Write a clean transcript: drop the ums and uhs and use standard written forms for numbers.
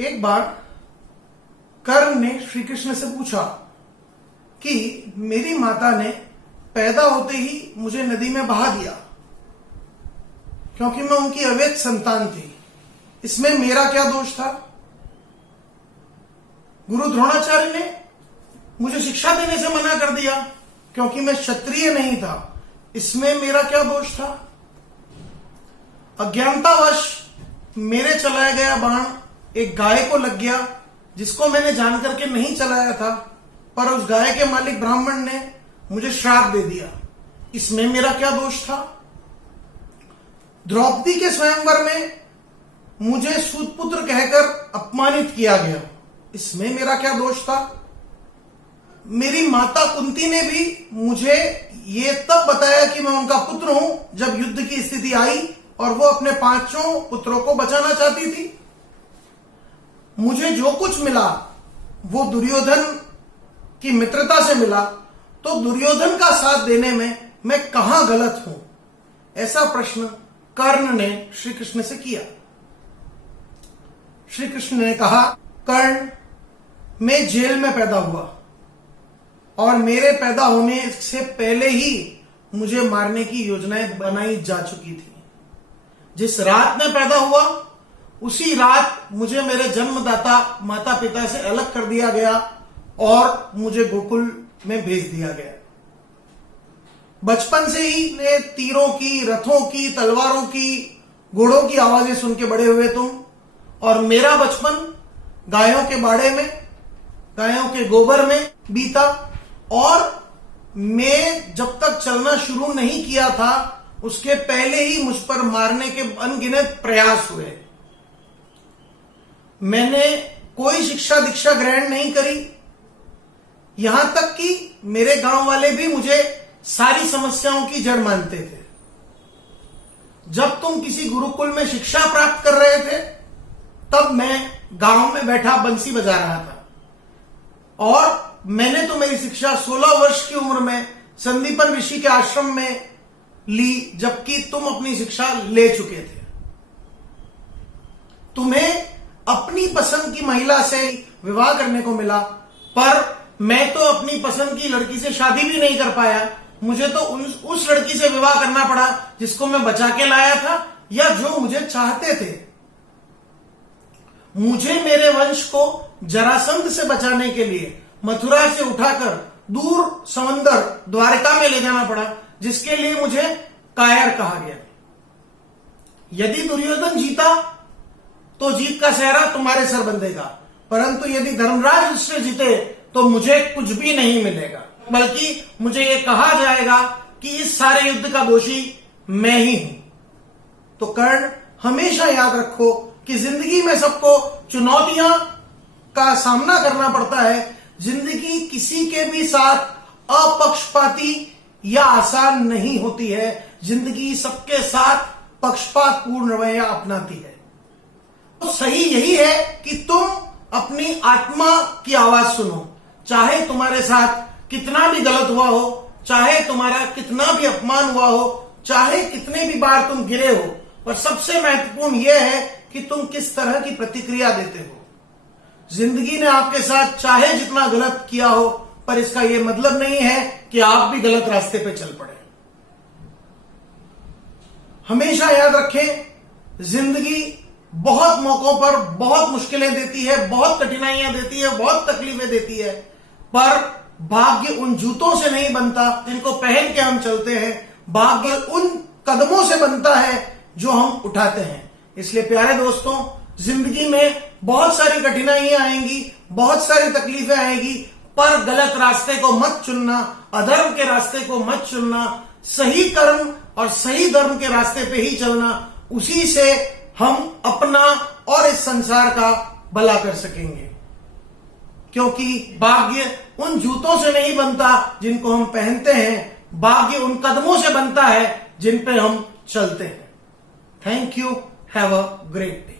एक बार कर्ण ने श्री कृष्ण से पूछा कि मेरी माता ने पैदा होते ही मुझे नदी में बहा दिया क्योंकि मैं उनकी अवैध संतान थी। इसमें मेरा क्या दोष था? गुरु द्रोणाचार्य ने मुझे शिक्षा देने से मना कर दिया क्योंकि मैं क्षत्रिय नहीं था। इसमें मेरा क्या दोष था? अज्ञानतावश मेरे चलाया गया बाण एक गाय को लग गया जिसको मैंने जान करके नहीं चलाया था, पर उस गाय के मालिक ब्राह्मण ने मुझे श्राप दे दिया। इसमें मेरा क्या दोष था? द्रौपदी के स्वयंवर में मुझे सूतपुत्र कहकर अपमानित किया गया। इसमें मेरा क्या दोष था? मेरी माता कुंती ने भी मुझे ये तब बताया कि मैं उनका पुत्र हूं जब युद्ध की स्थिति आई और वो अपने 5 पुत्रों को बचाना चाहती थी। मुझे जो कुछ मिला वो दुर्योधन की मित्रता से मिला, तो दुर्योधन का साथ देने में मैं कहां गलत हूं? ऐसा प्रश्न कर्ण ने श्री कृष्ण से किया। श्री कृष्ण ने कहा, कर्ण, मैं जेल में पैदा हुआ और मेरे पैदा होने से पहले ही मुझे मारने की योजनाएं बनाई जा चुकी थी। जिस रात में पैदा हुआ उसी रात मुझे मेरे जन्मदाता माता पिता से अलग कर दिया गया और मुझे गोकुल में भेज दिया गया। बचपन से ही ने तीरों की, रथों की, तलवारों की, घोड़ों की आवाजें सुन के बड़े हुए तुम, और मेरा बचपन गायों के बाड़े में, गायों के गोबर में बीता, और मैं जब तक चलना शुरू नहीं किया था उसके पहले ही मुझ पर मारने के अनगिनत प्रयास हुए। मैंने कोई शिक्षा दीक्षा ग्रहण नहीं करी, यहां तक कि मेरे गांव वाले भी मुझे सारी समस्याओं की जड़ मानते थे। जब तुम किसी गुरुकुल में शिक्षा प्राप्त कर रहे थे तब मैं गांव में बैठा बंसी बजा रहा था, और मैंने तो मेरी शिक्षा 16 वर्ष की उम्र में संदीपन ऋषि के आश्रम में ली, जबकि तुम अपनी शिक्षा ले चुके थे। तुम्हें अपनी पसंद की महिला से विवाह करने को मिला, पर मैं तो अपनी पसंद की लड़की से शादी भी नहीं कर पाया। मुझे तो उस लड़की से विवाह करना पड़ा जिसको मैं बचा के लाया था या जो मुझे चाहते थे। मुझे मेरे वंश को जरासंध से बचाने के लिए मथुरा से उठाकर दूर समंदर द्वारका में ले जाना पड़ा, जिसके लिए मुझे कायर कहा गया। यदि दुर्योधन जीता तो जीत का सेहरा तुम्हारे सर बंधेगा, परंतु यदि धर्मराज उससे जीते तो मुझे कुछ भी नहीं मिलेगा, बल्कि मुझे यह कहा जाएगा कि इस सारे युद्ध का दोषी मैं ही हूं। तो कर्ण, हमेशा याद रखो कि जिंदगी में सबको चुनौतियां का सामना करना पड़ता है। जिंदगी किसी के भी साथ अपक्षपाती या आसान नहीं होती है। जिंदगी सबके साथ पक्षपात पूर्ण रवैया अपनाती है। तो सही यही है कि तुम अपनी आत्मा की आवाज सुनो, चाहे तुम्हारे साथ कितना भी गलत हुआ हो, चाहे तुम्हारा कितना भी अपमान हुआ हो, चाहे कितने भी बार तुम गिरे हो, पर सबसे महत्वपूर्ण यह है कि तुम किस तरह की प्रतिक्रिया देते हो। जिंदगी ने आपके साथ चाहे जितना गलत किया हो, पर इसका यह मतलब नहीं है कि आप भी गलत रास्ते पे चल पड़े। हमेशा याद रखें, जिंदगी बहुत मौकों पर बहुत मुश्किलें देती है, बहुत कठिनाइयां देती है, बहुत तकलीफें देती है, पर भाग्य उन जूतों से नहीं बनता जिनको पहन के हम चलते हैं। भाग्य उन कदमों से बनता है जो हम उठाते हैं। इसलिए प्यारे दोस्तों, जिंदगी में बहुत सारी कठिनाइयां आएंगी, बहुत सारी तकलीफें आएंगी, पर गलत रास्ते को मत चुनना, अधर्म के रास्ते को मत चुनना। सही कर्म और सही धर्म के रास्ते पे ही चलना, उसी से हम अपना और इस संसार का भला कर सकेंगे। क्योंकि भाग्य उन जूतों से नहीं बनता जिनको हम पहनते हैं, भाग्य उन कदमों से बनता है जिन पे हम चलते हैं। Thank you. Have a great day.